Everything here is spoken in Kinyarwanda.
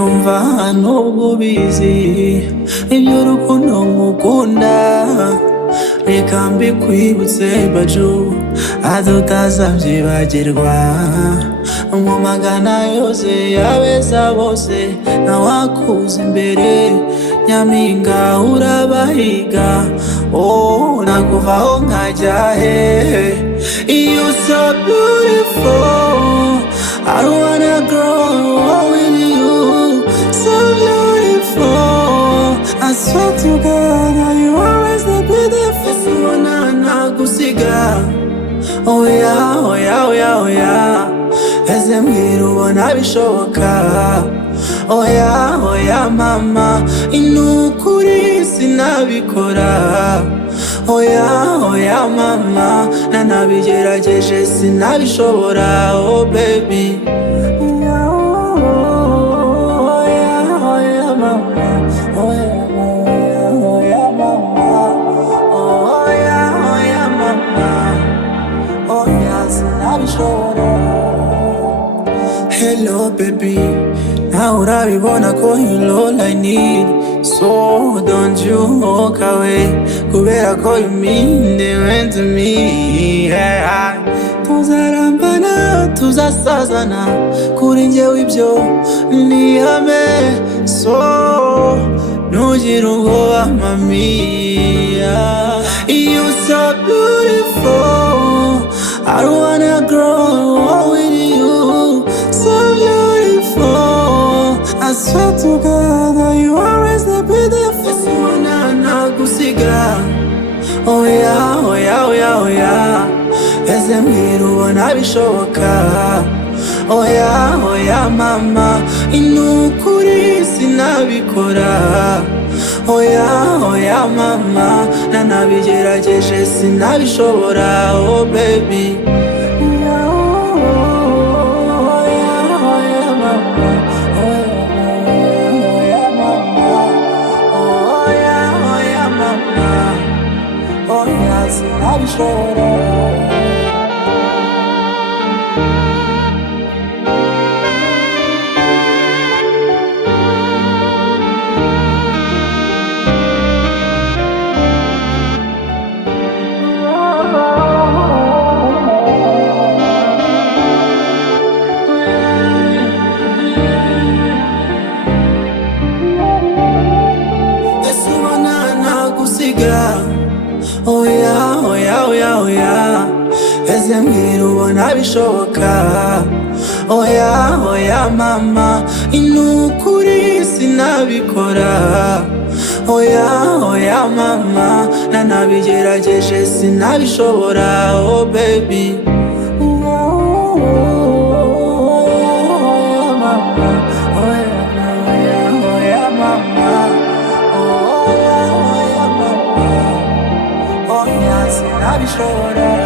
nyumva nubwo ubizi iby'urukundo ngukunda, reka mbikwibutse baju hato utazabyibagirwa. Mu magana yose y'abeza bose ntawakuza imbere, nyampinga urabahiga. Oh, nakuvaho nkajya hehe? You're so beautiful, I don't wanna grow with you. So beautiful, I swear to God you always the beautiful. Sibona nagusiga, oh yeah, oh yeah, oh yeah, oh yeah. Ese mbwira ubona bishoboka, oh yeah, oh yeah mama, inukuri sinabikora. Oh yeah mama, nanabigerageje sinabishobora. Oh baby, oh yeah mama, oh yeah mama, oh yeah mama, oh yeah sinabishobora. Hello baby, now urabibona ko you're all I need, so don't you walk away, kubera ko you mean the world to me. Yeah. Tuzarambana tuzasazana, kuri njyewe ibyo ni ihame, so ntugire ubwoba mami. Yeah. You're so beautiful, I don't wanna grow with you. So beautiful, I swear to God that you always the beautiful. Sibona nagusiga, oh yeah, oh yeah, oh yeah, oh yeah. Ese mbwira ubona bishoboka, oh yeah mama, inukuri sinabikora. Oh yeah mama, nanabigerageje sinabishobora. Oh baby, sinabishobora. Ese ubona nagusiga, oh yeah, oh yeah, oh yeah, oh yeah. Ese mbwira ubona bishoboka, oh yeah mama, inukuri sinabikora. Oh yeah mama, nanabigerageje sinabishobora. Oh baby, oh yeah mama, oh yeah mama, oh yeah mama, oh yeah sinabishobora.